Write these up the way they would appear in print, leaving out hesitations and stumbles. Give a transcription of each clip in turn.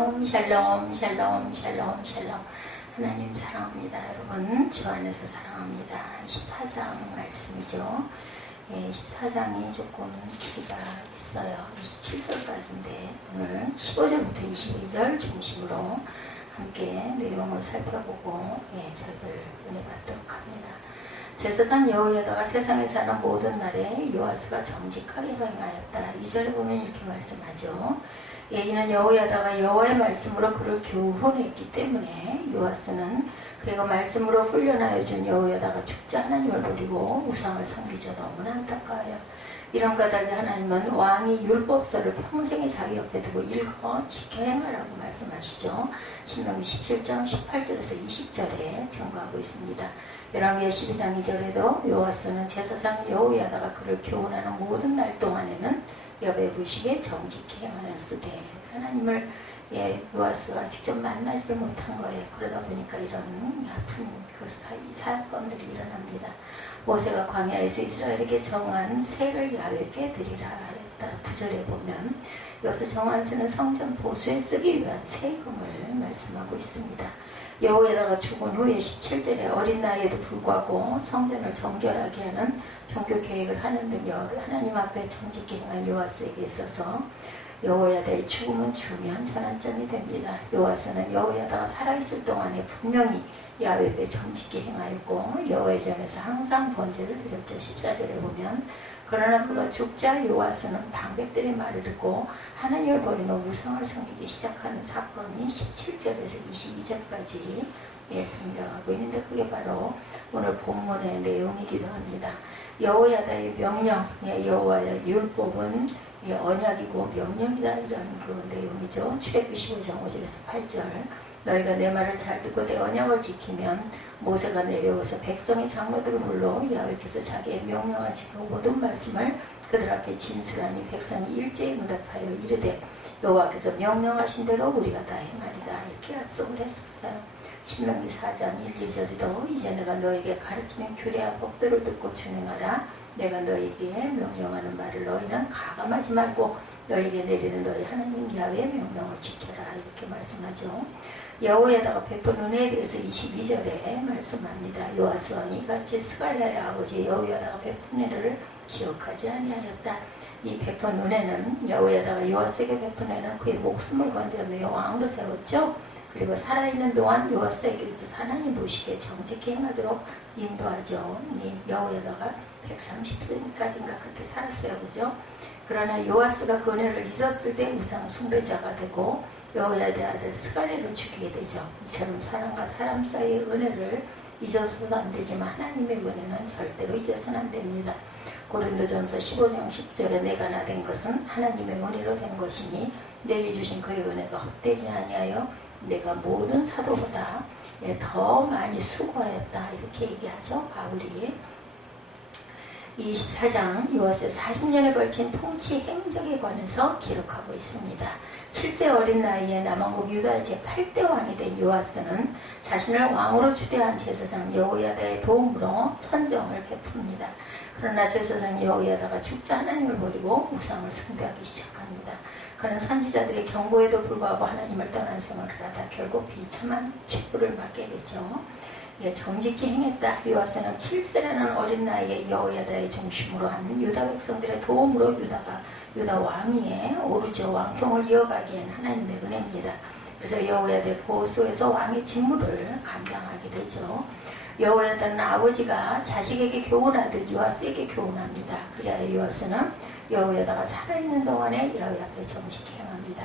샬롬 샬롬 샬롬 샬롬 샬롬. 하나님 사랑합니다. 여러분 주 안에서 사랑합니다. 14장 말씀이죠. 14장이 조금 길이가 있어요. 27절까지인데 오늘 15절부터 22절 중심으로 함께 내용을 살펴보고 저희들 은혜 받도록 합니다. 제사장 여호야다가 세상에 사는 모든 날에 요아스가 정직하게 행하였다. 2절에 보면 이렇게 말씀하죠. 이는 여호야다가 여호와의 말씀으로 그를 교훈했기 때문에 요아스는 그가 말씀으로 훈련하여 준 여호야다가 축자 하나님을 버리고 우상을 섬기죠. 너무나 안타까워요. 이런 까닭에 하나님은 왕이 율법서를 평생에 자기 옆에 두고 읽어 지켜 행하라고 말씀하시죠. 신명기 17장 18절에서 20절에 증거하고 있습니다. 열왕기하 12장 2절에도 요아스는 제사장 여호야다가 그를 교훈하는 모든 날 동안에는 여배 부식에 정직히 행하였으되 하나님을 요아스가 직접 만나지를 못한 거예요. 그러다 보니까 이런 아픈 사건들이 일어납니다. 모세가 광야에서 이스라엘에게 정한 새를 야훼께 드리라 했다. 9절에 보면 여기서 정한 새는 성전 보수에 쓰기 위한 세금을 말씀하고 있습니다. 여호야다가 죽은 후에 17절에 어린 나이에도 불구하고 성전을 정결하게 하는 종교 계획을 하는 등 하나님 앞에 정직히 행한 요아스에게 있어서 여호야다의 죽음은 중요한 전환점이 됩니다. 요아스는 여호야다가 살아있을 동안에 분명히 야훼에 정직히 행하였고 여호와의 전에서 항상 번제를 드렸죠. 14절에 보면 그러나 그가 죽자 요아스는 방백들의 말을 듣고 하나님을 버리며 우상을 섬기기 시작하는 사건이 17절에서 22절까지 등장하고 있는데 그게 바로 오늘 본문의 내용이기도 합니다. 여호야다의 명령, 여호와의 율법은 언약이고 명령이다 이런 그 내용이죠. 출애굽기 15장 5절에서 8절 너희가 내 말을 잘 듣고 내 언약을 지키면 모세가 내려와서 백성의 장로들을 불러 야훼께서 자기의 명령하시고 모든 말씀을 그들 앞에 진술하니 백성이 일제히 응답하여 이르되 여호와께서 명령하신 대로 우리가 다 행하리라 이렇게 약속을 했었어요. 신명기 4장 1, 2절에도 이제 내가 너에게 가르치는 규례와 법도를 듣고 준행하라. 내가 너에게 명령하는 말을 너희는 가감하지 말고 너에게 내리는 너희 하나님 야훼의 명령을 지켜라 이렇게 말씀하죠. 여호야다가 베푼 은혜에 대해서 22절에 말씀합니다. 요아스 왕이 이같이 스갈랴의 아버지 여호야다가 베푼 은혜를 기억하지 아니하였다. 이 베푼 은혜는 여호야다가 요아스에게 베푼 은혜는 그의 목숨을 건져내어 왕으로 세웠죠. 그리고 살아있는 동안 요아스에게 하나님 보시기에 정직히 행하도록 인도하죠. 여호야다가 130세까지인가 그렇게 살았어요. 그죠? 그러나 요아스가 그 은혜를 잊었을 때 우상 숭배자가 되고 여호야다의 아들 스갈랴를 죽이게 되죠. 이처럼 사람과 사람 사이의 은혜를 잊어서도 안 되지만 하나님의 은혜는 절대로 잊어서는 안 됩니다. 고린도전서 15장 10절에 내가 나된 것은 하나님의 은혜로 된 것이니 내게 주신 그의 은혜가 헛되지 아니하여 내가 모든 사도보다 더 많이 수고하였다 이렇게 얘기하죠. 바울이 24장 요아스의 40년에 걸친 통치 행적에 관해서 기록하고 있습니다. 7세 어린 나이에 남왕국 유다의 제8대 왕이 된 요아스는 자신을 왕으로 추대한 제사장 여호야다의 도움으로 선정을 베풉니다. 그러나 제사장 여호야다가 죽자 하나님을 버리고 우상을 숭배하기 시작합니다. 그는 선지자들의 경고에도 불구하고 하나님을 떠난 생활을 하다 결국 비참한 취부를 맞게 되죠. 정직히 행했다. 요아스는 7세라는 어린 나이에 여호야다의 중심으로 한 유다 백성들의 도움으로 유다 왕위에 오르죠. 왕통을 이어가기엔 하나님의 은혜입니다. 그래서 여호야다의 보호 속에서 왕의 직무를 감당하게 되죠. 여호야다는 아버지가 자식에게 교훈하듯 요아스에게 교훈합니다. 그래야 요아스는 여호야다가 살아있는 동안에 야훼 앞에 정직히 행합니다.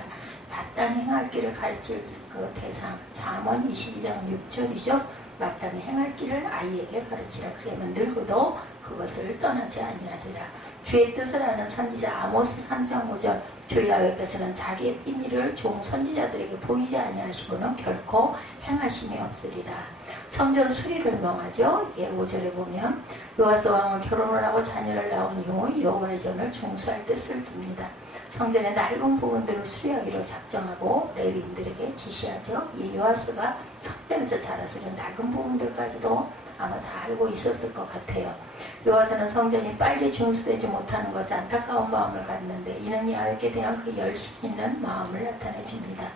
마땅히 행할 길을 가르칠 그 대상 잠언 22장 6절이죠. 마땅히 행할 길을 아이에게 가르치라. 그러면 늙어도 그것을 떠나지 아니하리라. 주의 뜻을 아는 선지자 아모스 3장 5절 주 야훼께서는 자기의 비밀을 종 선지자들에게 보이지 아니하시고는 결코 행하심이 없으리라. 성전 수리를 명하죠. 5절에 보면 요아스 왕은 결혼을 하고 자녀를 낳은 이후 여호와의 전을 중수할 뜻을 둡니다. 성전의 넓은 부분들을 수리하기로 작정하고 레위인들에게 지시하죠. 이 요아스가 성전에서 자라서 이런 넓은 부분들까지도 아마 다 알고 있었을 것 같아요. 요아스는 성전이 빨리 중수되지 못하는 것에 안타까운 마음을 갖는데 이는 야훼께 대한 그 열심 있는 마음을 나타내 줍니다.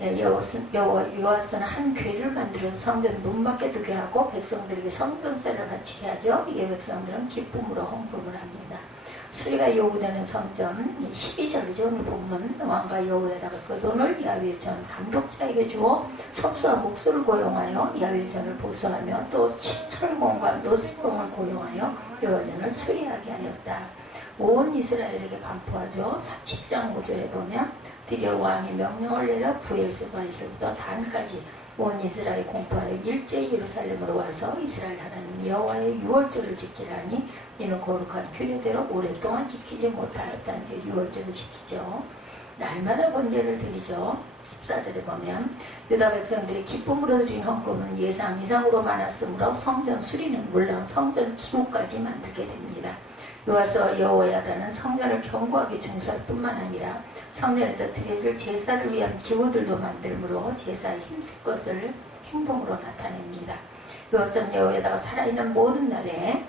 여호와스는 한 궤를 만들어서 성전 문밖에 두게 하고 백성들에게 성전세를 바치게 하죠. 이에 백성들은 기쁨으로 헌금을 합니다. 수리가 요구되는 성전 12절이죠. 오늘 본문 왕과 여호야다가 그 돈을 야훼의 전 감독자에게 주어 석수와 목수를 고용하여 야훼의 전을 보수하며 또 철공과 노수공을 고용하여 여호야다를 수리하게 하였다. 온 이스라엘에게 반포하죠. 30장 5절에 보면 드디어 왕이 명령을 내려 부엘세바에서부터 단까지 온 이스라엘 공포하여 일제히 예루살렘으로 와서 이스라엘 하나님 여호와의 유월절을 지키라니 이는 거룩한 규례대로 오랫동안 지키지 못하였다는 유월절을 지키죠. 날마다 번제를 드리죠. 14절에 보면 유다 백성들이 기쁨으로 드린 헌금은 예상 이상으로 많았으므로 성전 수리는 물론 성전 기구까지 만들게 됩니다. 여호와서 여호야다는 성전을 견고하게 중수할 뿐만 아니라 성전에서 드려질 제사를 위한 기구들도 만들므로 제사에 힘쓸 것을 행동으로 나타냅니다. 여호와서는 여호야다가 살아있는 모든 날에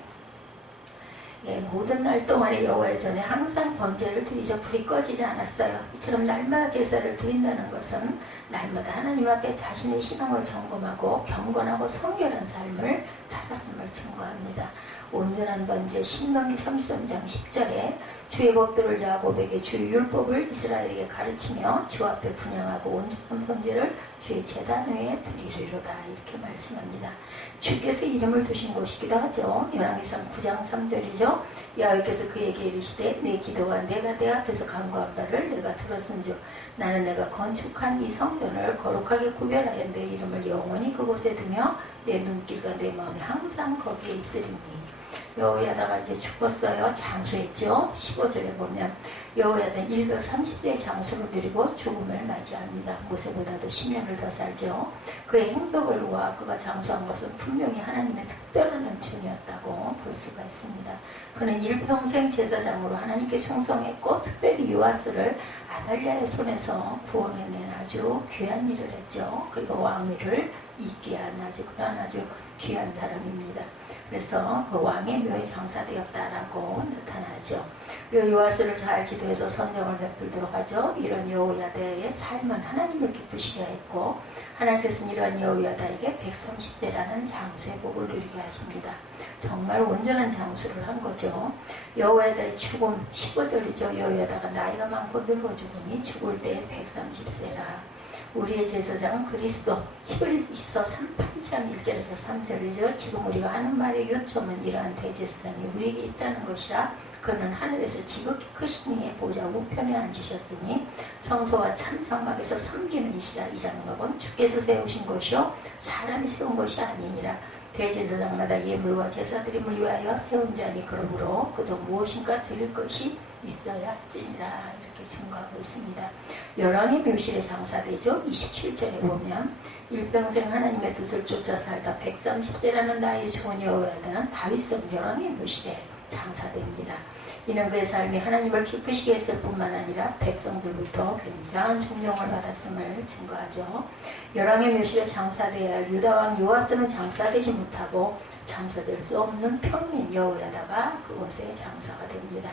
모든 날 동안에 여호와의 전에 항상 번제를 드리죠. 불이 꺼지지 않았어요. 이처럼 날마다 제사를 드린다는 것은 날마다 하나님 앞에 자신의 신앙을 점검하고 경건하고 성결한 삶을 살았음을 증거합니다. 온전한 번제 신명기 33장 10절에 주의 법도를 야곱에게 주의 율법을 이스라엘에게 가르치며 주 앞에 분향하고 온전한 번제를 주의 제단 위에 드리리로다 이렇게 말씀합니다. 주께서 이름을 두신 곳이기도 하죠. 열왕기상 9장 3절이죠. 여호와께서 그에게 이르시되 내 기도와 내가 내 앞에서 간구한 바를 내가 들었은즉 나는 내가 건축한 이 성전을 거룩하게 구별하여 내 이름을 영원히 그곳에 두며 내 눈길과 내 마음이 항상 거기에 있으리니 여호야다가 이제 죽었어요. 장수했죠. 15절에 보면 여호야다는 130세의 장수를 누리고 죽음을 맞이합니다. 모세보다도 10년을 더 살죠. 그의 행적을 보아 그가 장수한 것은 분명히 하나님의 특별한 은총이었다고 볼 수가 있습니다. 그는 일평생 제사장으로 하나님께 충성했고 특별히 요아스를 아달랴의 손에서 구원해낸 아주 귀한 일을 했죠. 그리고 왕위를 잇게 한 그런 아주 귀한 사람입니다. 그래서 그 왕의 묘에 장사되었다라고 나타나죠. 그리고 요아스를 잘 지도해서 선정을 베풀도록 하죠. 이런 여호야다의 삶은 하나님을 기쁘시게 했고 하나님께서는 이러한 여호야다에게 130세라는 장수의 복을 누리게 하십니다. 정말 온전한 장수를 한 거죠. 여호야다의 죽음 15절이죠. 여호야다가 나이가 많고 늙어 죽으니 죽을 때 130세라. 우리의 제사장은 그리스도. 히브리서 38장 1절에서 3절이죠. 지금 우리가 하는 말의 요점은 이러한 대제사장이 우리에게 있다는 것이라. 그는 하늘에서 지극히 크신 이의 보좌 우편에 앉으셨으니 성소와 참 장막에서 섬기는 이시라. 이 장막은 주께서 세우신 것이요 사람이 세운 것이 아니니라. 대제사장마다 예물과 제사드림을 위하여 세운 자니 그러므로 그도 무엇인가 드릴 것이 있어야 할지니라. 이렇게 증거하고 있습니다. 열왕의 묘실에 장사되죠. 27절에 보면 일평생 하나님의 뜻을 쫓아 살다 130세라는 나이에 좋은 여호야다는 다윗성 열왕의 묘실에 장사됩니다. 이는 그의 삶이 하나님을 기쁘시게 했을 뿐만 아니라 백성들부터 굉장한 존경을 받았음을 증거하죠. 열왕의 묘실에 장사되어야 할 유다왕 요아스는 장사되지 못하고 장사될 수 없는 평민 여호야다가 그곳에 장사가 됩니다.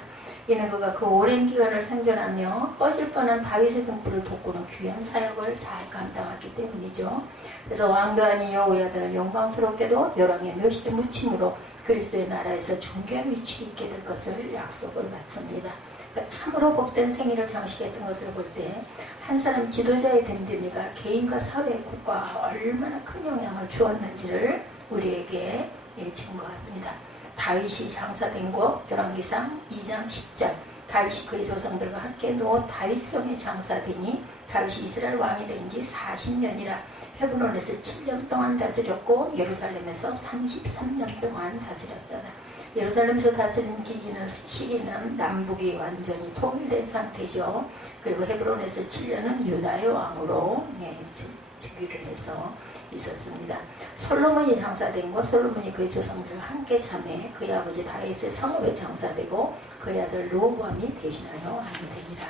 이는 그가 그 오랜 기간을 생존하며 꺼질 뻔한 다윗의 등불을 돋구는 귀한 사역을 잘 감당했기 때문이죠. 그래서 왕도 아닌 여호야다는 영광스럽게도 열왕의 묘실에 묻힘으로 그리스도의 나라에서 존귀한 위치에 있게 될 것을 약속을 받습니다. 그러니까 참으로 복된 생애를 장식했던 것을 볼 때 한 사람 지도자의 됨됨이가 개인과 사회, 국가에 얼마나 큰 영향을 주었는지를 우리에게 증거합니다. 다윗이 장사된 곳 열왕기상 2장 10절 다윗이 그의 조상들과 함께 누워 다윗성에 장사되니 다윗이 이스라엘 왕이 된 지 40년이라 헤브론에서 7년 동안 다스렸고 예루살렘에서 33년 동안 다스렸다. 예루살렘에서 다스린 시기는 남북이 완전히 통일된 상태죠. 그리고 헤브론에서 7년은 유다의 왕으로 즉위를 해서 있었습니다. 솔로몬이 장사된 것, 솔로몬이 그의 조상들과 함께 참해 그의 아버지 다윗의 성읍에 장사되고 그의 아들 르호보암이 대신하여 왕이 되니라.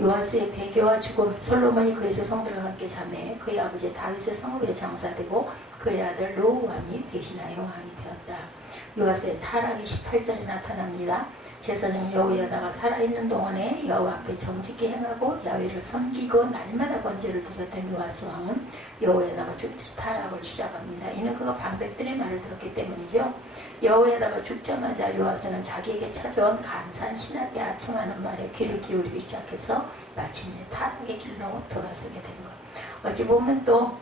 요아스의 배교와 죽음, 솔로몬이 그의 조상들과 함께 참해 그의 아버지 다윗의 성읍에 장사되고 그의 아들 르호보암이 대신하여 왕이 되었다. 요아스의 타락이 18절에 나타납니다. 제사장 여호야다가 살아있는 동안에 여호와 앞에 정직히 행하고 야훼를 섬기고 날마다 번제를 드렸던 요아스 왕은 여호야다가 죽자 타락을 시작합니다. 이는 그가 방백들의 말을 들었기 때문이죠. 여호야다가 죽자마자 요아스는 자기에게 찾아온 감사한 신하게 아첨하는 말에 귀를 기울이기 시작해서 마침내 타락의 길로 돌아서게 된 것. 어찌 보면 또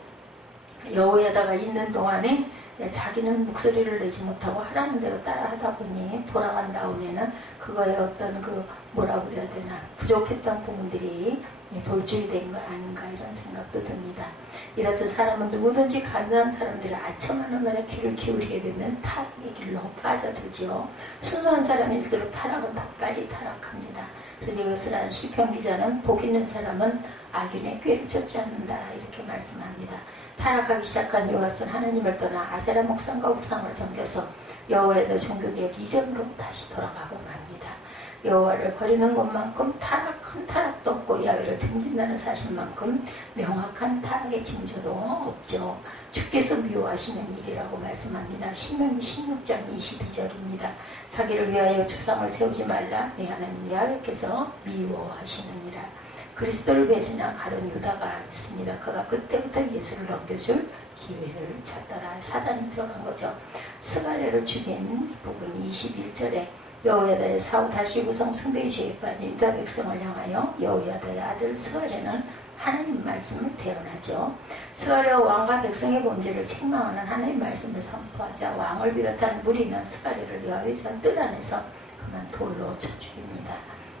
여호야다가 있는 동안에 자기는 목소리를 내지 못하고 하라는 대로 따라하다 보니 돌아간 다음에는 그거에 어떤 그 뭐라 그래야 되나 부족했던 부분들이 돌출이 된 거 아닌가 이런 생각도 듭니다. 이렇듯 사람은 누구든지 간사한 사람들을 아첨하는 말에 귀를 기울이게 되면 타락의 길로 빠져들죠. 순수한 사람일수록 타락은 더 빨리 타락합니다. 그래서 이것을 한 시편 기자는 복 있는 사람은 악인의 꾀를 쫓지 않는다 이렇게 말씀합니다. 타락하기 시작한 요아스는 하나님을 떠나 아세라 목상과 우상을 섬겨서 여호와의 종교개혁 이전으로 다시 돌아가고 맙니다. 여호와를 버리는 것만큼 큰 타락도 없고 야훼를 등진다는 사실만큼 명확한 타락의 징조도 없죠. 주께서 미워하시는 일이라고 말씀합니다. 신명기 16장 22절입니다. 자기를 위하여 주상을 세우지 말라 내 하나님 야훼께서 미워하시느니라. 그리스도를 배신한 가룟 유다가 있습니다. 그가 그때부터 예수를 넘겨줄 기회를 찾더라. 사단이 들어간 거죠. 스가랴를 죽인 부분이 21절에 여호야다의 사후 다시 우상 숭배의 죄에 빠진 유다 백성을 향하여 여호야다의 아들 스가랴는 하나님 말씀을 대언하죠. 스가랴 왕과 백성의 범죄를 책망하는 하나님 말씀을 선포하자 왕을 비롯한 무리는 스가랴를 여호야다 뜰 안에서 그만 돌로 쳐 죽입니다.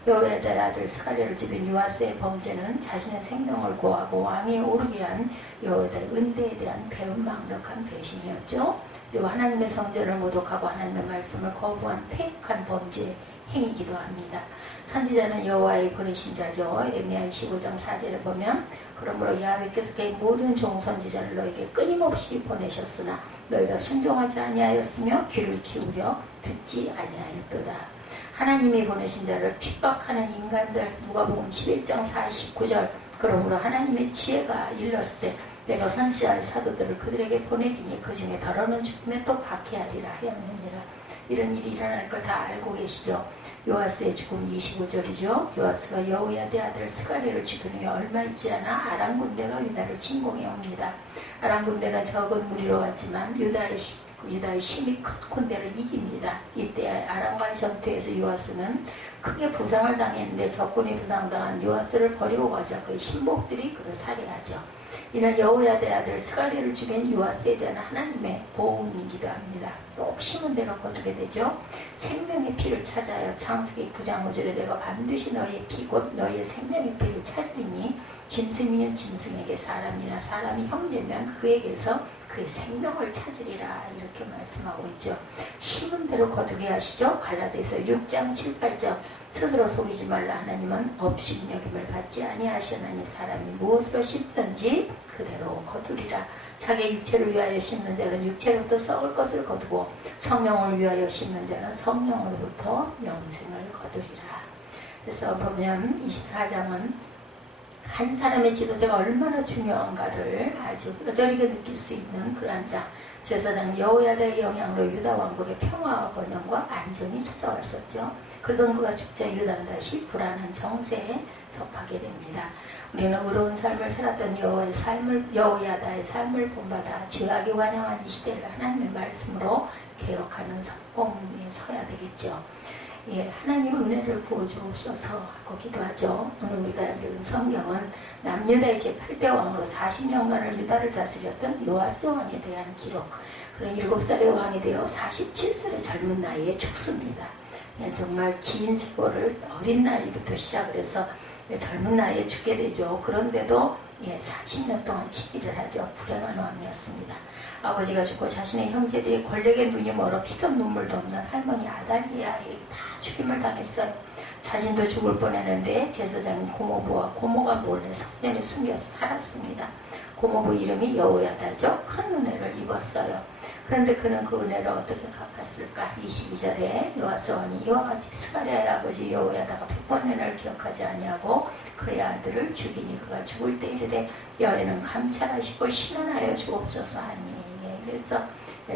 여호야다의 아들 스가랴를 죽인 요아스의 범죄는 자신의 생명을 고하고 왕위에 오르게 한 여호야다의 은대에 대한 배은망덕한 배신이었죠. 그리고 하나님의 성전을 모독하고 하나님의 말씀을 거부한 폐역한 범죄 행위이기도 합니다. 선지자는 여호와의 보내신 자죠. 예레미야 25장 4절에 보면 그러므로 야훼께서 그의 모든 종 선지자를 너에게 끊임없이 보내셨으나 너희가 순종하지 아니하였으며 귀를 기울여 듣지 아니하였도다. 하나님이 보내신 자를 핍박하는 인간들 누가복음 11장 49절 그러므로 하나님의 지혜가 일렀을 때 내가 선지자의 사도들을 그들에게 보내주니 그 중에 더러는 죽음에 또 박해하리라 하였느니라. 이런 일이 일어날 걸 다 알고 계시죠. 요아스의 죽음 25절이죠. 요아스가 여호야다의 아들 스가랴를 죽인 후에 얼마 있지 않아 아람 군대가 유다를 침공해 옵니다. 아람 군대는 적은 무리로 왔지만 유다의 힘이 큰 군대를 이깁니다. 이때 아람과의 전투에서 요아스는 크게 부상을 당했는데 적군이 부상당한 요아스를 버리고 가자 그의 신복들이 그를 살해하죠. 이는 여호야다의 아들 스가랴를 죽인 요아스에 대한 하나님의 보응이기도 합니다. 꼭 심은 대로 거두게 되죠. 생명의 피를 찾아요. 창세기 9장 5절에 내가 반드시 너의 피 곧 너의 생명의 피를 찾으리니 짐승이면 짐승에게 사람이나 사람이 형제면 그에게서 그의 생명을 찾으리라 이렇게 말씀하고 있죠. 심은 대로 거두게 하시죠. 갈라디아서 6장 7, 8절 스스로 속이지 말라 하나님은 업신여김을 받지 아니하시나니 사람이 무엇으로 심든지 그대로 거두리라. 자기 육체를 위하여 심는 자는 육체로부터 썩을 것을 거두고 성령을 위하여 심는 자는 성령으로부터 영생을 거두리라. 그래서 보면 24장은 한 사람의 지도자가 얼마나 중요한가를 아주 뼈저리게 느낄 수 있는 그러한 장. 제사장 여호야다의 영향으로 유다 왕국의 평화와 번영과 안정이 찾아왔었죠. 그러던 그가 죽자 유다는 다시 불안한 정세에 접하게 됩니다. 우리는 의로운 삶을 살았던 여호야다의 삶을 본받아 죄악이 완영한 이 시대를 하나님의 말씀으로 개혁하는 성공에 서야 되겠죠. 예, 하나님 은혜를 부어주옵소서 하고 기도하죠. 오늘 우리가 읽은 성경은 남유다의 제8대 왕으로 40년간을 유다를 다스렸던 요아스 왕에 대한 기록. 그런 7살의 왕이 되어 47살의 젊은 나이에 죽습니다. 예, 정말 긴 세월을 어린 나이부터 시작을 해서 젊은 나이에 죽게 되죠. 그런데도 30년 동안 치기를 하죠. 불행한 왕이었습니다. 아버지가 죽고 자신의 형제들이 권력에 눈이 멀어 피도 눈물도 없는 할머니 아달리아에게 다 죽임을 당했어요. 자신도 죽을 뻔했는데 제사장인 고모부와 고모가 몰래 성전에 숨겨서 살았습니다. 고모부 이름이 여호야다죠. 큰 은혜를 입었어요. 그런데 그는 그 은혜를 어떻게 갚았을까? 22절에 요아스 왕이 이와 같이 스가랴의 아버지 여호야다가 100번 은혜를 기억하지 아니하고 그의 아들을 죽이니 그가 죽을 때 이르되 여호와는 감찰하시고 신원하여 주옵소서 하니. 그래서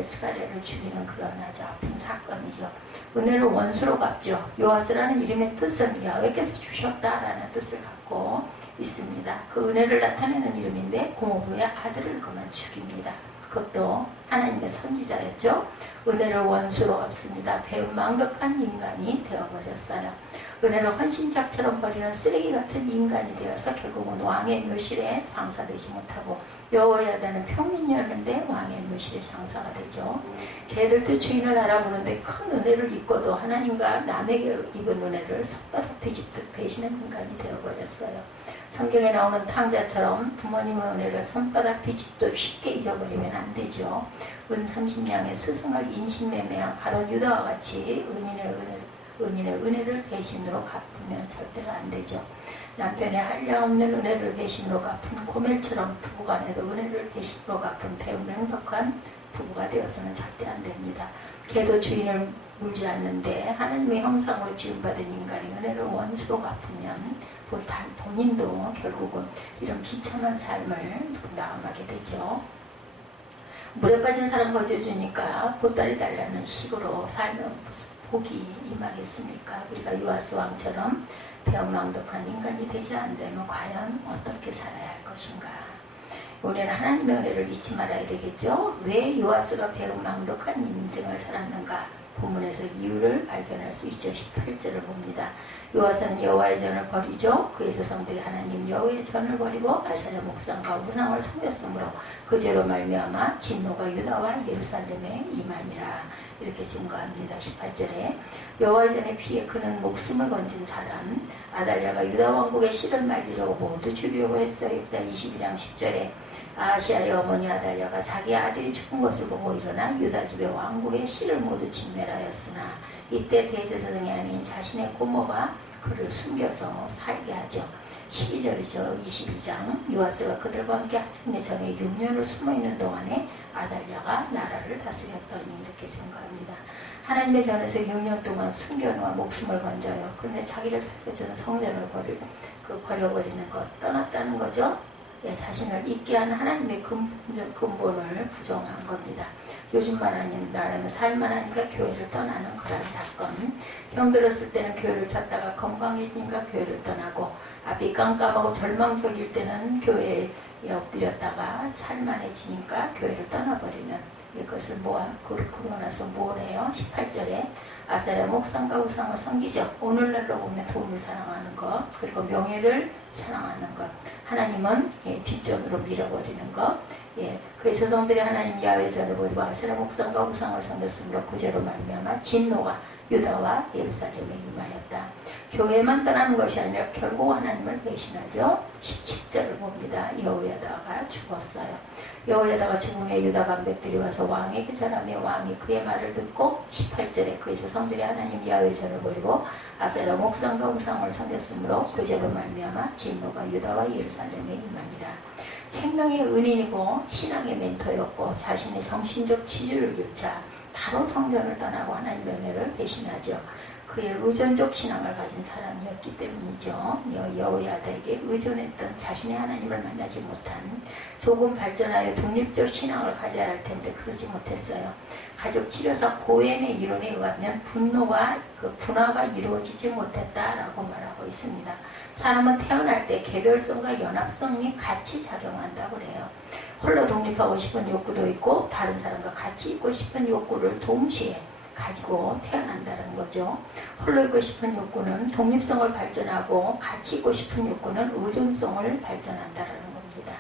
스가랴를 죽이는 그런 아주 아픈 사건이죠. 은혜를 원수로 갚죠. 요아스라는 이름의 뜻은 야훼께서 주셨다라는 뜻을 갖고 있습니다. 그 은혜를 나타내는 이름인데 고모부의 아들을 그만 죽입니다. 그것도 하나님의 선지자였죠. 은혜를 원수로 갚습니다. 배은망덕한 인간이 되어버렸어요. 은혜를 헌신짝처럼 버리는 쓰레기 같은 인간이 되어서 결국은 왕의 묘실에 장사되지 못하고 여호야다는 평민이었는데 왕의 묘실에 장사가 되죠. 개들도 주인을 알아보는데 큰 은혜를 입고도 하나님과 남에게 입은 은혜를 손바닥 뒤집듯 배신한 인간이 되어버렸어요. 성경에 나오는 탕자처럼 부모님의 은혜를 손바닥 뒤집듯 쉽게 잊어버리면 안 되죠. 은 30냥의 스승을 인신매매한 가룟 유다와 같이 은인의 은혜를 배신으로 갚으면 절대로 안 되죠. 남편의 한량없는 은혜를 배신으로 갚은 고멜처럼 부부간에도 은혜를 배신으로 갚은 배우 명백한 부부가 되어서는 절대 안 됩니다. 개도 주인을 물지 않는데 하나님의 형상으로 지음받은 인간이 은혜를 원수로 갚으면 본인도 결국은 이런 비참한 삶을 나아가게 되죠. 물에 빠진 사람 거저주니까 보따리 달라는 식으로 살면 무슨 복이 임하겠습니까? 우리가 요아스 왕처럼 배은망덕한 인간이 되지 않으면 과연 어떻게 살아야 할 것인가? 우리는 하나님의 은혜를 잊지 말아야 되겠죠? 왜 요아스가 배은망덕한 인생을 살았는가? 본문에서 이유를 발견할 수 있죠. 18절을 봅니다. 요아스는 여호와의 전을 버리죠. 그의 조상들이 하나님 여호와의 전을 버리고 아사랴 목상과 우상을 섬겼으므로 그 죄로 말미암아 진노가 유다와 예루살렘에 임하니라. 이렇게 증거합니다. 18절에 여호와의 전에 피해 그는 목숨을 건진 사람 아달랴가 유다 왕국의 씨를 말리려고 모두 죽이려고 했어요. 일단 22장 10절에 아하시아의 어머니 아달랴가 자기 아들이 죽은 것을 보고 일어나 유다 집의 왕국의 씨를 모두 진멸하였으나 이때 대제사장이 아닌 자신의 고모가 그를 숨겨서 살게 하죠. 12절이죠. 22장 요아스가 그들과 함께 하나님의 전에 6년을 숨어있는 동안에 아달랴가 나라를 다스렸더니 이렇게 증거합니다. 하나님의 전에서 6년 동안 숨겨놓아 목숨을 건져요. 근데 자기를 살려주는 성전을 버려버리는 것, 떠났다는 거죠. 예, 자신을 잊게 하는 하나님의 근본을 부정한 겁니다. 요즘 말하면 살만하니까 교회를 떠나는 그런 사건. 병들었을 때는 교회를 찾다가 건강해지니까 교회를 떠나고 앞이 깜깜하고 절망적일 때는 교회에 엎드렸다가 살만해지니까 교회를 떠나버리는 이것을 그러고 나서 뭘 해요? 18절에 아사랴 목상과 우상을 섬기죠. 오늘날로 보면 돈을 사랑하는 것 그리고 명예를 사랑하는 것 하나님은 뒷전으로 밀어버리는 것 그의 조상들이 하나님 야훼 전을 버리고 아세라 목상과 우상을 섬겼으므로 그 죄로 말미암아 진노가 유다와 예루살렘에 임하였다. 교회만 떠나는 것이 아니라 결국 하나님을 배신하죠. 17절을 봅니다. 여호야다가 죽었어요. 여호야다가 죽음에 유다 방백들이 와서 왕에게 절하며 왕이 그의 말을 듣고 18절에 그의 조상들이 하나님 야훼 전을 버리고 아세라 목상과 우상을 섬겼으므로 그 죄로 말미암아 진노가 유다와 예루살렘에 임하니라. 생명의 은인이고 신앙의 멘토였고 자신의 정신적 치유를 교차 바로 성전을 떠나고 하나님의 은혜를 배신하죠. 그의 의존적 신앙을 가진 사람이었기 때문이죠. 여호야다에게 의존했던 자신의 하나님을 만나지 못한 조금 발전하여 독립적 신앙을 가져야 할 텐데 그러지 못했어요. 가족 치료사 보엔의 이론에 의하면 분화가 이루어지지 못했다라고 말하고 있습니다. 사람은 태어날 때 개별성과 연합성이 같이 작용한다고 그래요. 홀로 독립하고 싶은 욕구도 있고 다른 사람과 같이 있고 싶은 욕구를 동시에 가지고 태어난다는 거죠. 홀로 있고 싶은 욕구는 독립성을 발전하고 같이 있고 싶은 욕구는 의존성을 발전한다는 겁니다.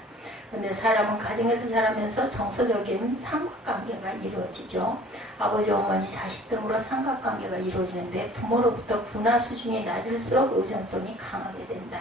그런데 사람은 가정에서 자라면서 정서적인 삼각관계가 이루어지죠. 아버지, 어머니, 자식 등으로 삼각관계가 이루어지는데 부모로부터 분화 수준이 낮을수록 의존성이 강하게 된다.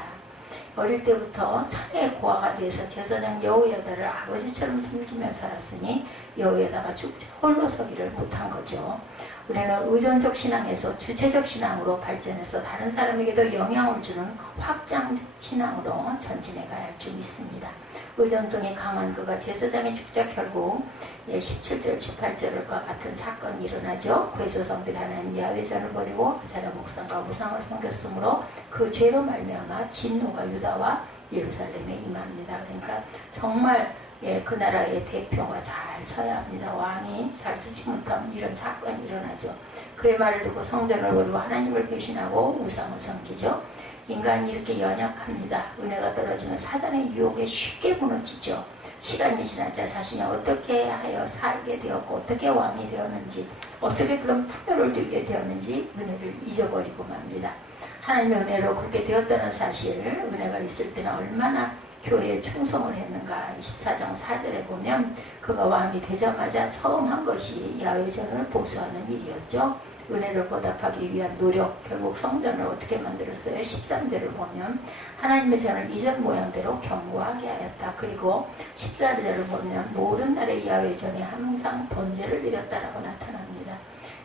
어릴 때부터 천혜의 고아가 돼서 제사장 여호야다를 아버지처럼 섬기며 살았으니 여호야다가 죽자 홀로 서기를 못한 거죠. 우리는 의존적 신앙에서 주체적 신앙으로 발전해서 다른 사람에게도 영향을 주는 확장적 신앙으로 전진해 가야 할 줄 믿습니다. 의존성이 강한 그가 제사장의 죽자 결국 17절 18절과 같은 사건이 일어나죠. 그의 조상들이 하나님 야훼 전을 버리고 아세라 목상과 우상을 섬겼으므로 그 죄로 말미암아 진노가 유다와 예루살렘에 임합니다. 그러니까 정말 예, 그 나라의 대표가 잘 서야 합니다. 왕이 잘 서지 못하면 이런 사건이 일어나죠. 그의 말을 듣고 성전을 버리고 하나님을 배신하고 우상을 섬기죠. 인간이 이렇게 연약합니다. 은혜가 떨어지면 사단의 유혹에 쉽게 무너지죠. 시간이 지나자 자신이 어떻게 하여 살게 되었고 어떻게 왕이 되었는지 어떻게 그런 풍요를 누리게 되었는지 은혜를 잊어버리고 맙니다. 하나님의 은혜로 그렇게 되었다는 사실, 은혜가 있을 때는 얼마나 교회에 충성을 했는가. 24장 4절에 보면 그가 왕이 되자마자 처음 한 것이 야훼전을 보수하는 일이었죠. 은혜를 보답하기 위한 노력, 결국 성전을 어떻게 만들었어요? 13절을 보면 하나님의 전을 이전 모양대로 견고하게 하였다. 그리고 14절을 보면 모든 날의 야훼전에 항상 번제를 드렸다라고 나타납니다.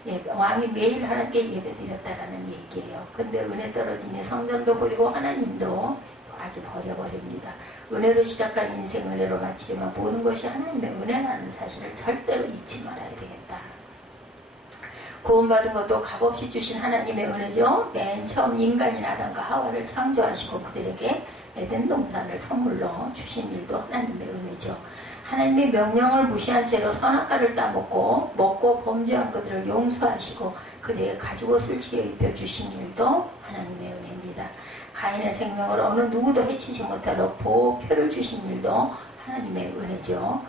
예, 왕이 매일 하나님께 예배 드렸다라는 얘기예요. 근데 은혜 떨어지니 성전도 버리고 하나님도 아주 버려버립니다. 은혜로 시작한 인생 은혜로 마치지만 모든 것이 하나님의 은혜라는 사실을 절대로 잊지 말아야 되겠다. 구원받은 것도 값없이 주신 하나님의 은혜죠. 맨 처음 인간인 아담과 하와를 창조하시고 그들에게 에덴 동산을 선물로 주신 일도 하나님의 은혜죠. 하나님의 명령을 무시한 채로 선악과를 따먹고 먹고 범죄한 그들을 용서하시고 그들에게 가죽옷을 지어 입혀주신 일도 하나님의 은혜입니다. 가인의 생명을 어느 누구도 해치지 못하도록 보호표를 주신 일도 하나님의 은혜죠.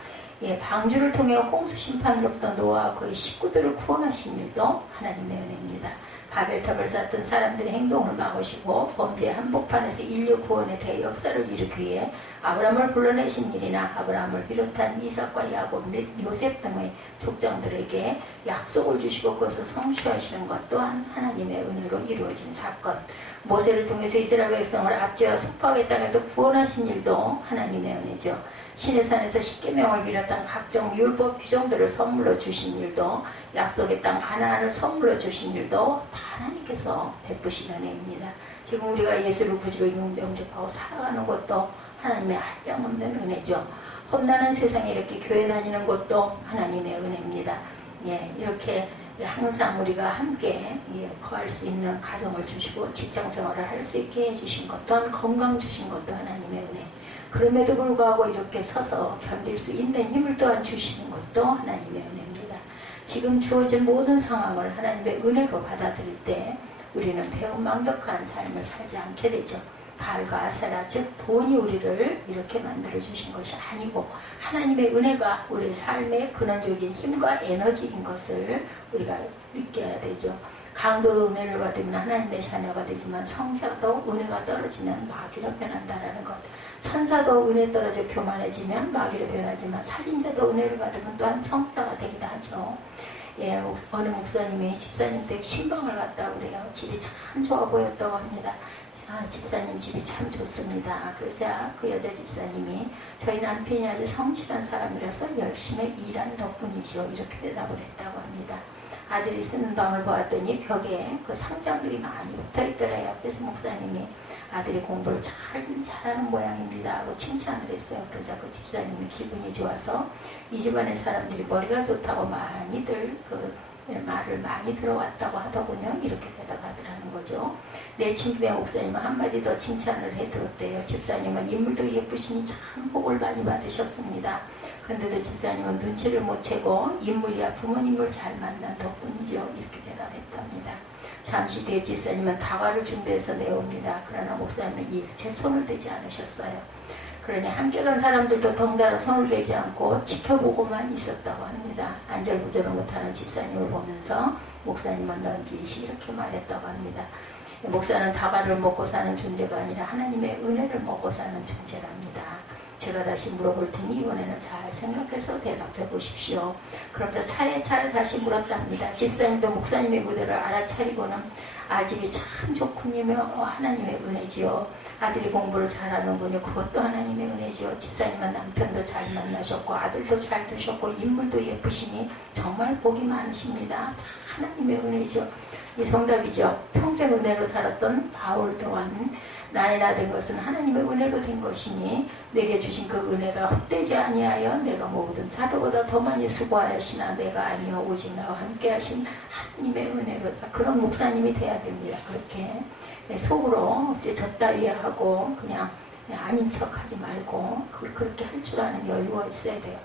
예, 방주를 통해 홍수 심판으로부터 노아와 그의 식구들을 구원하신 일도 하나님의 은혜입니다. 바벨탑을 쌓던 사람들의 행동을 막으시고 범죄 한복판에서 인류 구원의 대역사를 이루기 위해 아브라함을 불러내신 일이나 아브라함을 비롯한 이삭과 야곱 및 요셉 등의 족장들에게 약속을 주시고 그것을 성취하시는 것 또한 하나님의 은혜로 이루어진 사건. 모세를 통해서 이스라엘 백성을 압제와 속박의 땅에서 구원하신 일도 하나님의 은혜죠. 시내산에서 십계명을 비롯한 각종 율법 규정들을 선물로 주신 일도, 약속의 땅 가나안을 선물로 주신 일도 다 하나님께서 베푸신 은혜입니다. 지금 우리가 예수를 구주로 영접하고 살아가는 것도 하나님의 한량없는 은혜죠. 험난한 세상에 이렇게 교회 다니는 것도 하나님의 은혜입니다. 예, 이렇게 항상 우리가 함께 거할 수 있는 가정을 주시고 직장생활을 할 수 있게 해주신 것 또한 건강 주신 것도 하나님의 은혜. 그럼에도 불구하고 이렇게 서서 견딜 수 있는 힘을 또한 주시는 것도 하나님의 은혜입니다. 지금 주어진 모든 상황을 하나님의 은혜로 받아들일 때 우리는 배은망덕한 삶을 살지 않게 되죠. 바알과 아세라, 즉 돈이 우리를 이렇게 만들어주신 것이 아니고 하나님의 은혜가 우리의 삶의 근원적인 힘과 에너지인 것을 우리가 느껴야 되죠. 강도도 은혜를 받으면 하나님의 자녀가 되지만 성자도 은혜가 떨어지면 마귀로 변한다라는 것. 천사도 은혜 떨어져 교만해지면 마귀로 변하지만 살인자도 은혜를 받으면 또한 성자가 되기도 하죠. 예, 어느 목사님이 집사님 댁 신방을 갔다고 그래요. 집이 참 좋아 보였다고 합니다. 아, 집사님 집이 참 좋습니다. 그러자 그 여자 집사님이 저희 남편이 아주 성실한 사람이라서 열심히 일한 덕분이죠. 이렇게 대답을 했다고 합니다. 아들이 쓰는 방을 보았더니 벽에 그 상장들이 많이 붙어 있더래요. 그래서 목사님이 아들이 공부를 잘하는 모양입니다 하고 칭찬을 했어요. 그러자 그 집사님이 기분이 좋아서 이 집안의 사람들이 머리가 좋다고 많이들 말을 많이 들어왔다고 하더군요. 이렇게 대답하더라는 거죠. 내 친구의 목사님은 한마디 더 칭찬을 해들었대요. 집사님은 인물도 예쁘시니 참 복을 많이 받으셨습니다. 근데도 집사님은 눈치를 못 채고 인물이야 부모님을 잘 만난 덕분이죠. 이렇게 대답했답니다. 잠시 뒤에 집사님은 다과를 준비해서 내옵니다. 그러나 목사님은 일체 손을 대지 않으셨어요. 그러니 함께 간 사람들도 덩달아 손을 내지 않고 지켜보고만 있었다고 합니다. 안절부절을 못하는 집사님을 보면서 목사님은 넌지시 이렇게 말했다고 합니다. 목사는 다과를 먹고 사는 존재가 아니라 하나님의 은혜를 먹고 사는 존재랍니다. 제가 다시 물어볼 테니 이번에는 잘 생각해서 대답해 보십시오. 그러면서 차례차례 다시 물었답니다. 집사님도 목사님의 무대를 알아차리고는 아집이 참 좋군요. 하나님의 은혜지요. 아들이 공부를 잘하는군요. 그것도 하나님의 은혜지요. 집사님은 남편도 잘 만나셨고 아들도 잘 두셨고 인물도 예쁘시니 정말 복이 많으십니다. 하나님의 은혜죠. 이 정답이죠. 평생 은혜로 살았던 바울 또한 나이나 된 것은 하나님의 은혜로 된 것이니 내게 주신 그 은혜가 헛되지 아니하여 내가 모든 사도보다 더 많이 수고하였으나 내가 아니요 오직 나와 함께 하신 하나님의 은혜로다. 그런 목사님이 돼야 됩니다. 그렇게 속으로 어째 졌다 이해하고 그냥 아닌 척하지 말고 그렇게 할 줄 아는 여유가 있어야 돼요.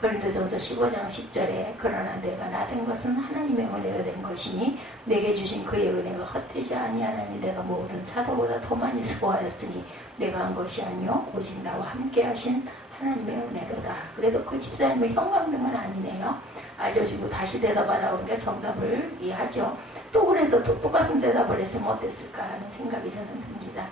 고린도전서 15장 10절에 그러나 내가 나 된 것은 하나님의 은혜로 된 것이니 내게 주신 그의 은혜가 헛되지 아니하나니 내가 모든 사도보다 더 많이 수고하였으니 내가 한 것이 아니요 오직 나와 함께 하신 하나님의 은혜로다. 그래도 그 집사님의 형광등은 아니네요. 알려주고 다시 대답하라고 하니까 정답을 이해하죠. 또 그래서 또 똑같은 대답을 했으면 어땠을까 하는 생각이 저는 듭니다.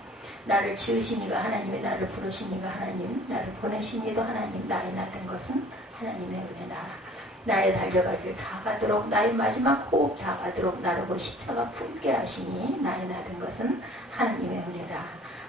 나를 지으신 이가 하나님의 나를 부르신 이가 하나님, 나를 보내신 이도 하나님, 나의 나 된 것은 하나님의 은혜다. 나의 달려갈 길 다 가도록, 나의 마지막 호흡 다 가도록 나를 보 십자가 풀게 하시니 나의 나 된 것은 하나님의 은혜라.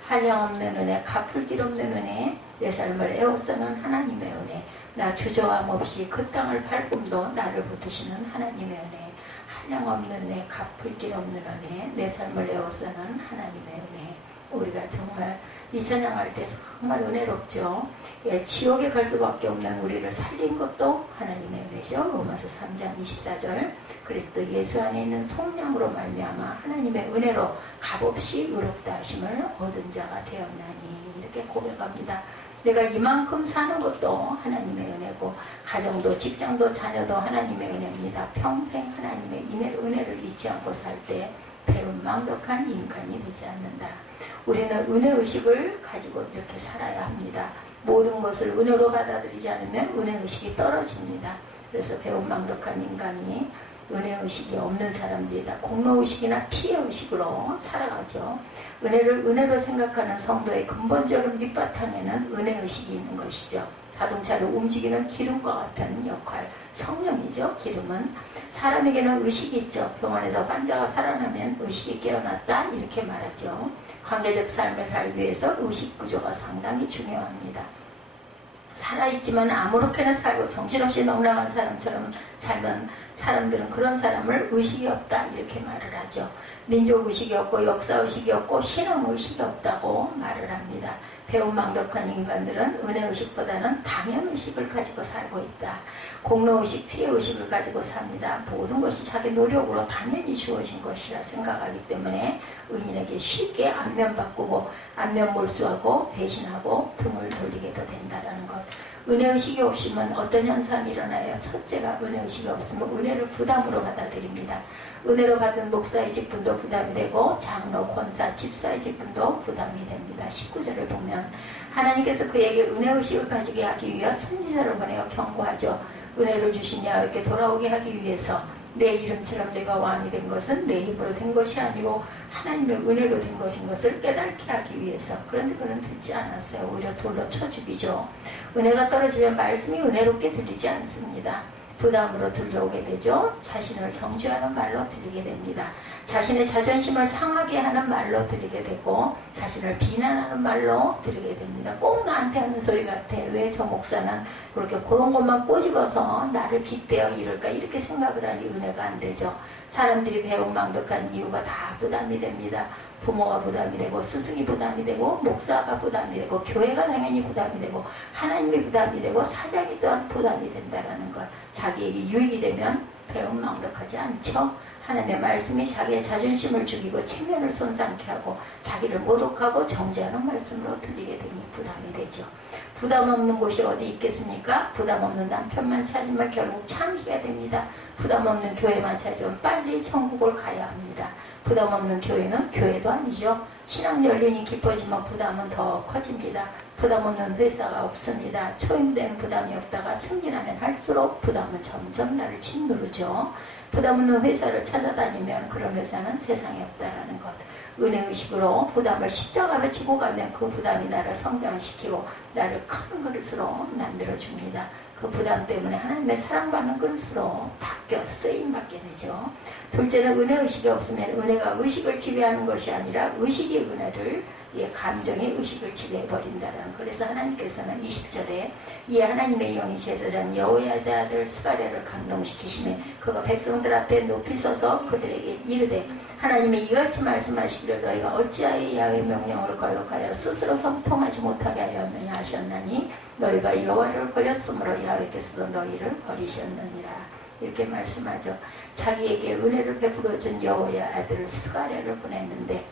한량없는 은혜, 갚을 길 없는 은혜, 내 삶을 에워싸는 하나님의 은혜, 나 주저함 없이 그 땅을 밟음도 나를 붙드시는 하나님의 은혜, 한량없는 은혜, 갚을 길 없는 은혜, 내 삶을 에워싸는 하나님의 은혜. 우리가 정말 이 찬양할 때 정말 은혜롭죠. 예, 지옥에 갈 수밖에 없는 우리를 살린 것도 하나님의 은혜죠. 로마서 3장 24절 그리스도 예수 안에 있는 성령으로 말미암아 하나님의 은혜로 값없이 의롭다 하심을 얻은 자가 되었나니 이렇게 고백합니다. 내가 이만큼 사는 것도 하나님의 은혜고 가정도 직장도 자녀도 하나님의 은혜입니다. 평생 하나님의 은혜를 잊지 않고 살 때 배은망덕한 인간이 되지 않는다. 우리는 은혜의식을 가지고 이렇게 살아야 합니다. 모든 것을 은혜로 받아들이지 않으면 은혜의식이 떨어집니다. 그래서 배은망덕한 인간이 은혜의식이 없는 사람들이 다 공로의식이나 피해의식으로 살아가죠. 은혜를 은혜로 생각하는 성도의 근본적인 밑바탕에는 은혜의식이 있는 것이죠. 자동차를 움직이는 기름과 같은 역할, 성령이죠. 기름은 사람에게는 의식이 있죠. 병원에서 환자가 살아나면 의식이 깨어났다 이렇게 말하죠. 관계적 삶을 살기 위해서 의식 구조가 상당히 중요합니다. 살아있지만 아무렇게나 살고 정신없이 넉넉한 사람처럼 살면 사람들은 그런 사람을 의식이 없다 이렇게 말을 하죠. 민족의식이 없고 역사의식이 없고 신앙의식이 없다고 말을 합니다. 배은망덕한 인간들은 은혜의식보다는 당연의식을 가지고 살고 있다. 공로의식, 피해의식을 가지고 삽니다. 모든 것이 자기 노력으로 당연히 주어진 것이라 생각하기 때문에 의인에게 쉽게 안면 바꾸고 안면 몰수하고 배신하고 등을 돌리게도 된다는 것. 은혜의식이 없으면 어떤 현상이 일어나요? 첫째가 은혜의식이 없으면 은혜를 부담으로 받아들입니다. 은혜로 받은 목사의 직분도 부담이 되고 장로, 권사, 집사의 직분도 부담이 됩니다. 19절을 보면 하나님께서 그에게 은혜의식을 가지게 하기 위해 선지자를 보내어 경고하죠. 은혜를 주신 야훼께 돌아오게 하기 위해서 내 이름처럼 내가 왕이 된 것은 내 힘으로 된 것이 아니고 하나님의 은혜로 된 것인 것을 깨닫게 하기 위해서. 그런데 그는 듣지 않았어요. 오히려 돌로 쳐 죽이죠. 은혜가 떨어지면 말씀이 은혜롭게 들리지 않습니다. 부담으로 들려오게 되죠. 자신을 정죄하는 말로 들리게 됩니다. 자신의 자존심을 상하게 하는 말로 들리게 되고 자신을 비난하는 말로 들리게 됩니다. 꼭 나한테 하는 소리 같아. 왜 저 목사는 그렇게 그런 것만 꼬집어서 나를 빗대어 이럴까 이렇게 생각을 하니 은혜가 안 되죠. 사람들이 배은망덕한 이유가 다 부담이 됩니다. 부모가 부담이 되고 스승이 부담이 되고 목사가 부담이 되고 교회가 당연히 부담이 되고 하나님이 부담이 되고 사장이 또한 부담이 된다는 것. 자기에게 유익이 되면 배은망덕하지 않죠. 하나님의 말씀이 자기의 자존심을 죽이고 체면을 손상케 하고 자기를 모독하고 정죄하는 말씀으로 들리게 되니 부담이 되죠. 부담 없는 곳이 어디 있겠습니까? 부담 없는 남편만 찾으면 결국 창기가 됩니다. 부담 없는 교회만 찾으면 빨리 천국을 가야 합니다. 부담 없는 교회는 교회도 아니죠. 신앙 연륜이 깊어지면 부담은 더 커집니다. 부담 없는 회사가 없습니다. 초임되는 부담이 없다가 승진하면 할수록 부담은 점점 나를 짓누르죠. 부담 없는 회사를 찾아다니면 그런 회사는 세상에 없다라는 것. 은혜의식으로 부담을 십자가로 지고 가면 그 부담이 나를 성장시키고 나를 큰 그릇으로 만들어줍니다. 그 부담 때문에 하나님의 사랑받는 그릇으로 바뀌어 쓰임받게 되죠. 둘째는 은혜의식이 없으면 은혜가 의식을 지배하는 것이 아니라 의식이 은혜를 감정의 의식을 지배해버린다는. 그래서 하나님께서는 20절에 이 하나님의 영이 제사장 여호야다 아들 스가랴를 감동시키시며 그가 백성들 앞에 높이 서서 그들에게 이르되 하나님이 이같이 말씀하시기를 너희가 어찌하여 야훼의 명령을 거역하여 스스로 형통하지 못하게 하였느냐 하셨나니 너희가 여호와를 버렸으므로 야훼께서도 너희를 버리셨느니라. 이렇게 말씀하죠. 자기에게 은혜를 베풀어준 여호야 아들 스가랴를 보냈는데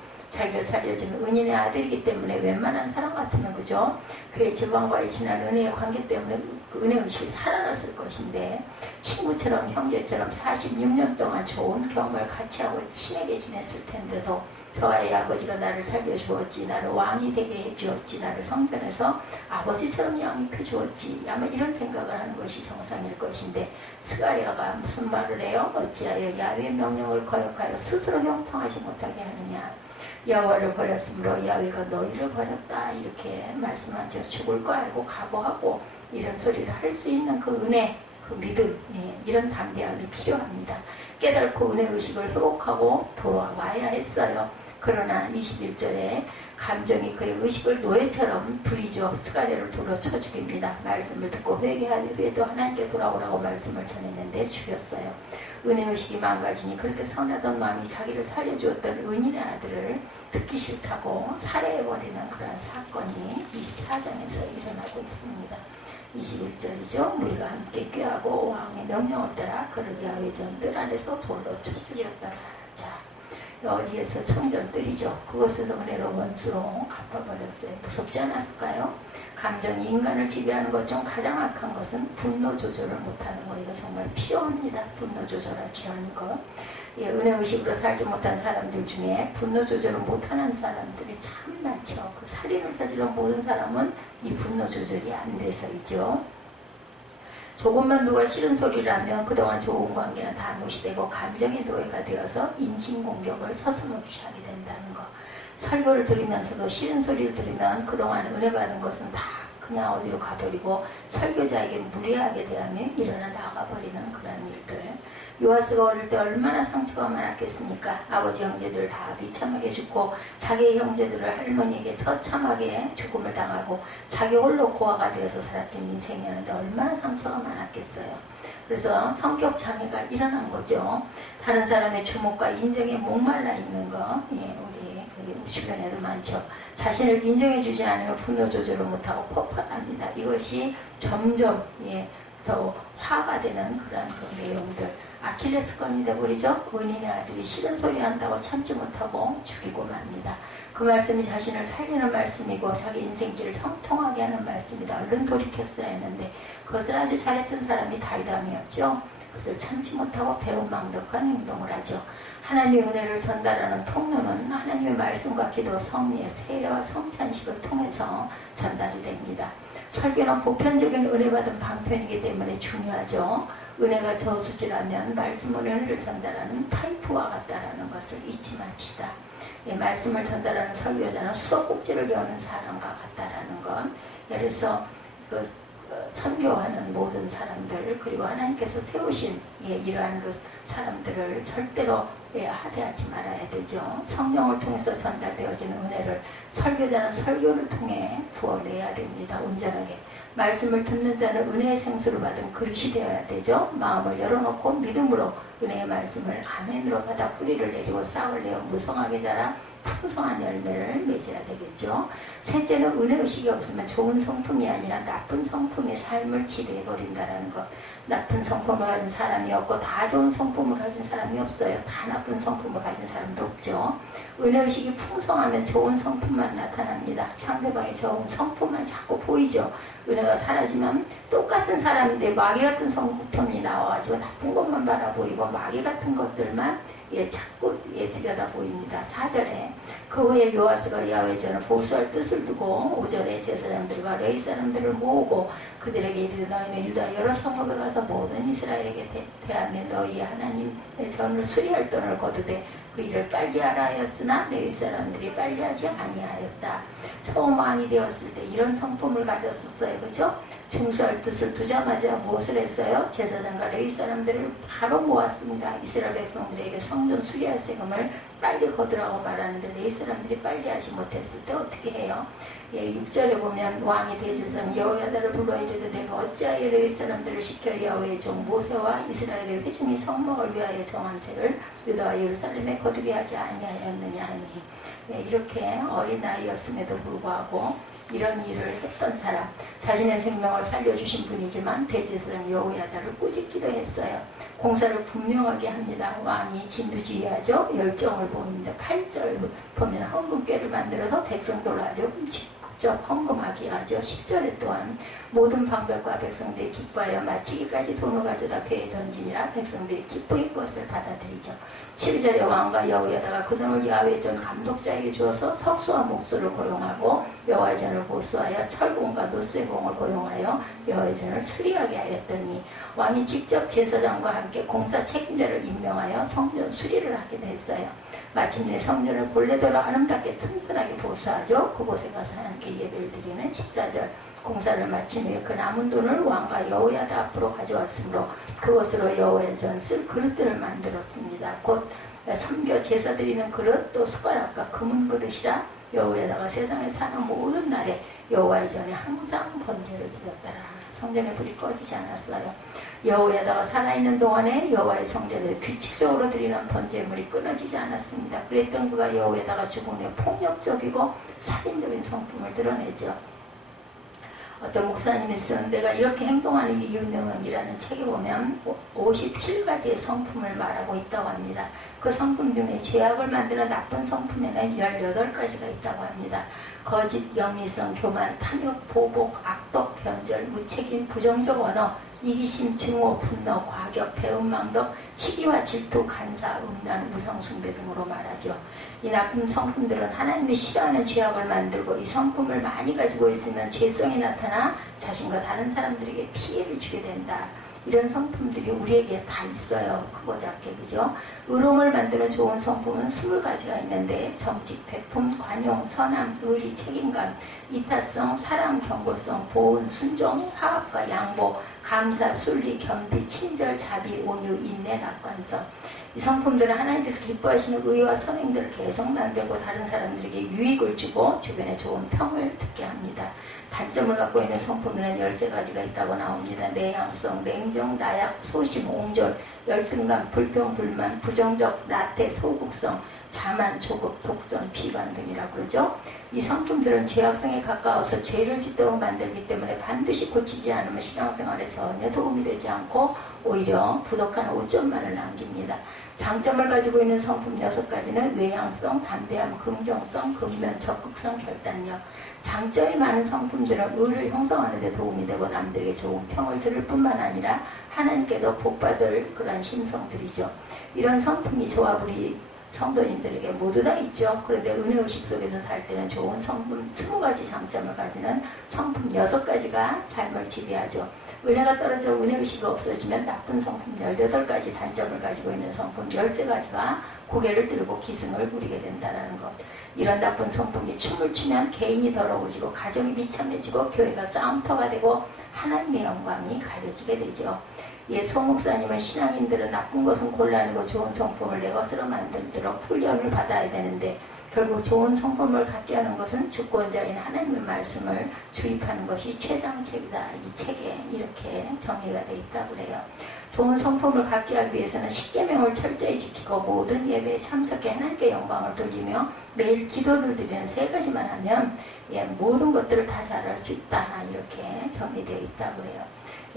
자기를 살려주는 은인의 아들이기 때문에 웬만한 사람 같으면 그죠? 그의 지방과의 지난 은혜의 관계 때문에 그 은혜 의식이 살아났을 것인데 친구처럼 형제처럼 46년 동안 좋은 경험을 같이 하고 친하게 지냈을 텐데도 저와의 아버지가 나를 살려주었지, 나를 왕이 되게 해주었지, 나를 성전에서 아버지처럼 양육해 주었지, 아마 이런 생각을 하는 것이 정상일 것인데 스가랴가 무슨 말을 해요? 어찌하여 야훼의 명령을 거역하여 스스로 형통하지 못하게 하느냐. 여호와를 버렸으므로 야훼가 너희를 버렸다, 이렇게 말씀하죠. 죽을 거 알고 각오하고 이런 소리를 할 수 있는 그 은혜, 그 믿음, 이런 담대함이 필요합니다. 깨닫고 은혜 의식을 회복하고 돌아와야 했어요. 그러나 21절에 감정이 그의 의식을 노예처럼 부리죠. 스가랴를 돌로 쳐 죽입니다. 말씀을 듣고 회개한 후에도 하나님께 돌아오라고 말씀을 전했는데 죽였어요. 은혜의식이 망가지니 그렇게 선하던 마음이 자기를 살려주었던 은인의 아들을 듣기 싫다고 살해해버리는 그런 사건이 24장에서 일어나고 있습니다. 21절이죠. 무리가 함께 꾀하고 왕의 명령을 따라 그를 야훼전 뜰 안에서 돌로 쳐 죽였더라. 자, 어디에서 총전뜰이죠. 그것을 은혜로 원수로 갚아버렸어요. 무섭지 않았을까요? 감정이 인간을 지배하는 것 중 가장 악한 것은 분노 조절을 못하는 거. 이거 정말 필요합니다. 분노 조절할 줄 아는 것. 은혜의식으로 살지 못한 사람들 중에 분노 조절을 못하는 사람들이 참 많죠. 그 살인을 저지른 모든 사람은 이 분노 조절이 안 돼서이죠. 조금만 누가 싫은 소리를 하면 그동안 좋은 관계는 다 무시되고 감정의 노예가 되어서 인신공격을 서슴없이 하게 된다는 거. 설교를 들으면서도 싫은 소리를 들으면 그동안 은혜 받은 것은 다 그냥 어디로 가버리고 설교자에게 무례하게 대하며 일어나 나가버리는 그런 일들. 요아스가 어릴 때 얼마나 상처가 많았겠습니까? 아버지 형제들 다 비참하게 죽고 자기 형제들을 할머니에게 처참하게 죽음을 당하고 자기 홀로 고아가 되어서 살았던 인생이었는데 얼마나 상처가 많았겠어요. 그래서 성격 장애가 일어난 거죠. 다른 사람의 주목과 인정에 목말라 있는 거, 우리 주변에도 많죠. 자신을 인정해주지 않으면 분노 조절을 못하고 폭발합니다. 이것이 점점 더 화가 되는 그런 그 내용들. 아킬레스건이 되어버리죠. 은인의 아들이 싫은 소리 한다고 참지 못하고 죽이고 맙니다. 그 말씀이 자신을 살리는 말씀이고 자기 인생길을 형통하게 하는 말씀이다. 얼른 돌이켰어야 했는데 그것을 아주 잘했던 사람이 다윗왕이었죠. 그것을 참지 못하고 배은망덕한 행동을 하죠. 하나님의 은혜를 전달하는 통로는 하나님의 말씀과 기도, 성리의 세례와 성찬식을 통해서 전달이 됩니다. 설교는 보편적인 은혜받은 방편이기 때문에 중요하죠. 은혜가 저수지라면 말씀은 은혜를 전달하는 파이프와 같다라는 것을 잊지 맙시다. 말씀을 전달하는 설교자는 수도꼭지를 여는 사람과 같다라는 건, 예를 들어서 선교하는 모든 사람들, 그리고 하나님께서 세우신 이러한 그 사람들을 절대로 하대하지 말아야 되죠. 성령을 통해서 전달되어지는 은혜를 설교자는 설교를 통해 부어내야 됩니다. 온전하게. 말씀을 듣는 자는 은혜의 생수를 받은 그릇이 되어야 되죠. 마음을 열어놓고 믿음으로 은혜의 말씀을 아멘으로 받아 뿌리를 내리고 싹을 내어 무성하게 자라 풍성한 열매를 맺어야 되겠죠. 셋째는 은혜의식이 없으면 좋은 성품이 아니라 나쁜 성품의 삶을 지배해버린다는 것. 나쁜 성품을 가진 사람이 없고 다 좋은 성품을 가진 사람이 없어요. 다 나쁜 성품을 가진 사람도 없죠. 은혜의식이 풍성하면 좋은 성품만 나타납니다. 상대방의 좋은 성품만 자꾸 보이죠. 은혜가 사라지면 똑같은 사람인데 마귀 같은 성품이 나와가지고 나쁜 것만 바라보이고 마귀 같은 것들만 자꾸 들여다 보입니다. 4절에 그 후에 요아스가 야훼전을 보수할 뜻을 두고 5절에 제사장들과 레위 사람들을 모으고 그들에게 이르되 너희는 유다 여러 성읍에 가서 모든 이스라엘에게 대하며 너희 하나님의 전을 수리할 돈을 거두되 그 일을 빨리 하라 하였으나 레위 사람들이 빨리 하지 아니하였다. 처음 왕이 되었을 때 이런 성품을 가졌었어요. 그죠? 중수할 뜻을 두자마자 무엇을 했어요? 제사장과 레위 사람들을 바로 모았습니다. 이스라엘 백성들에게 성전 수리할 세금을 빨리 거두라고 말하는데 레위 사람들이 빨리 하지 못했을 때 어떻게 해요? 6절에 보면 왕이 대제사장 여호야다를 불러 이르되 내가 어찌하여 레위 사람들을 시켜 여호와의 종 모세와 이스라엘의 회중이 성막을 위하여 정한 세를 유다와 예루살렘에 거두게 하지 아니하였느냐 하니, 이렇게 어린 나이였음에도 불구하고 이런 일을 했던 사람, 자신의 생명을 살려주신 분이지만 대제사장 여호야다를 꾸짖기도 했어요. 공사를 분명하게 합니다. 왕이 진두지휘하죠. 열정을 보입니다. 8절 보면 헌금궤를 만들어서 백성들을 아주 직접 헌금하게 하죠. 10절에 또한 모든 방백과 백성들이 기뻐하여 마치기까지 돈을 가져다 궤에 던지니라 백성들이 기쁘게 그것을 받아들이죠. 7절에 왕과 여호야다가 그 돈을 야훼전 감독자에게 주어서 석수와 목수를 고용하고 여호와전을 보수하여 철공과 노쇠공을 고용하여 여호와전을 수리하게 하였더니 왕이 직접 제사장과 함께 공사 책임자를 임명하여 성전 수리를 하기도 했어요. 마침내 성전을 본래대로 아름답게 튼튼하게 보수하죠. 그곳에 가서 하나님께 예배를 드리는 14절 공사를 마친 후에 그 남은 돈을 왕과 여호야다 앞으로 가져왔으므로 그것으로 여호와의 전 쓸 그릇들을 만들었습니다. 곧 선교 제사 드리는 그릇 또 숟가락과 금은 그릇이라 여호야다가 세상에 사는 모든 날에 여호와의 전에 항상 번제를 드렸더라. 성전에 불이 꺼지지 않았어요. 여호야다가 살아있는 동안에 여호와의 성전에 규칙적으로 드리는 번제물이 끊어지지 않았습니다. 그랬던 그가 여호야다가 죽은 후에 폭력적이고 살인적인 성품을 드러내죠. 어떤 목사님이 쓴 내가 이렇게 행동하는 이유는 이라는 책에 보면 57가지의 성품을 말하고 있다고 합니다. 그 성품 중에 죄악을 만드는 나쁜 성품에는 18가지가 있다고 합니다. 거짓, 영리성, 교만, 탐욕, 보복, 악독, 변절, 무책임, 부정적 언어, 이기심, 증오, 분노, 과격, 배은망덕, 시기와 질투, 간사, 음란, 우상숭배 등으로 말하죠. 이 나쁜 성품들은 하나님이 싫어하는 죄악을 만들고 이 성품을 많이 가지고 있으면 죄성이 나타나 자신과 다른 사람들에게 피해를 주게 된다. 이런 성품들이 우리에게 다 있어요. 크고 작게, 그죠? 의로움을 만드는 좋은 성품은 20가지가 있는데 정직, 배품, 관용, 선함, 의리, 책임감, 이타성, 사랑, 경고성, 보온, 순종, 화합과 양보, 감사, 순리, 겸비, 친절, 자비, 온유, 인내, 낙관성. 이 성품들은 하나님께서 기뻐하시는 의와 선행들을 계속 만들고 다른 사람들에게 유익을 주고 주변에 좋은 평을 듣게 합니다. 단점을 갖고 있는 성품에는 13가지가 있다고 나옵니다. 내향성, 냉정, 나약, 소심, 옹졸, 열등감, 불평, 불만, 부정적, 나태, 소극성, 자만, 조급, 독선, 비관 등이라고 그러죠. 이 성품들은 죄악성에 가까워서 죄를 짓도록 만들기 때문에 반드시 고치지 않으면 신앙생활에 전혀 도움이 되지 않고 오히려 부족한 오점만을 남깁니다. 장점을 가지고 있는 성품 6가지는 외향성, 담대함, 긍정성, 근면, 적극성, 결단력. 장점이 많은 성품들은 의를 형성하는 데 도움이 되고 남들에게 좋은 평을 들을 뿐만 아니라 하나님께도 복받을 그러한 심성들이죠. 이런 성품이 저와 우리 성도님들에게 모두 다 있죠. 그런데 은혜의식 속에서 살 때는 좋은 성품 20가지 장점을 가지는 성품 6가지가 삶을 지배하죠. 은혜가 떨어져 은혜의식이 없어지면 나쁜 성품 18가지 단점을 가지고 있는 성품 13가지가 고개를 들고 기승을 부리게 된다는 것. 이런 나쁜 성품이 춤을 추면 개인이 더러워지고 가정이 비참해지고 교회가 싸움터가 되고 하나님의 영광이 가려지게 되죠. 예, 소 목사님은 신앙인들은 나쁜 것은 곤란하고 좋은 성품을 내 것으로 만들도록 훈련을 받아야 되는데 결국 좋은 성품을 갖게 하는 것은 주권자인 하나님의 말씀을 주입하는 것이 최장책이다. 이 책에 이렇게 정리가 되어 있다고 그래요. 좋은 성품을 갖게 하기 위해서는 십계명을 철저히 지키고 모든 예배에 참석해 하나님께 영광을 돌리며 매일 기도를 드리는 3가지만 하면 예, 모든 것들을 다 잘할 수 있다. 이렇게 정리되어 있다고 그래요.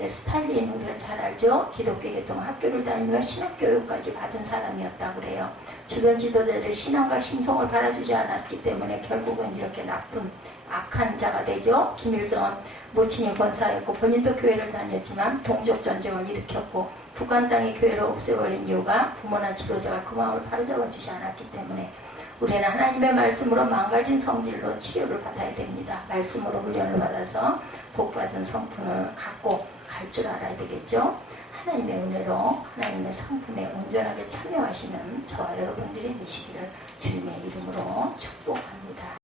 예, 스탈린 우리가 잘 알죠? 기독교 계통 학교를 다니며 신학교육까지 받은 사람이었다고 그래요. 주변 지도자들 신앙과 심성을 바라주지 않았기 때문에 결국은 이렇게 나쁜 악한 자가 되죠. 김일성은 모친이 권사였고 본인도 교회를 다녔지만 동족 전쟁을 일으켰고 북한 땅의 교회를 없애버린 이유가 부모나 지도자가 그 마음을 바로잡아 주지 않았기 때문에 우리는 하나님의 말씀으로 망가진 성질로 치료를 받아야 됩니다. 말씀으로 훈련을 받아서 복받은 성품을 갖고 갈 줄 알아야 되겠죠. 하나님의 은혜로 하나님의 성품에 온전하게 참여하시는 저와 여러분들이 되시기를 주님의 이름으로 축복합니다.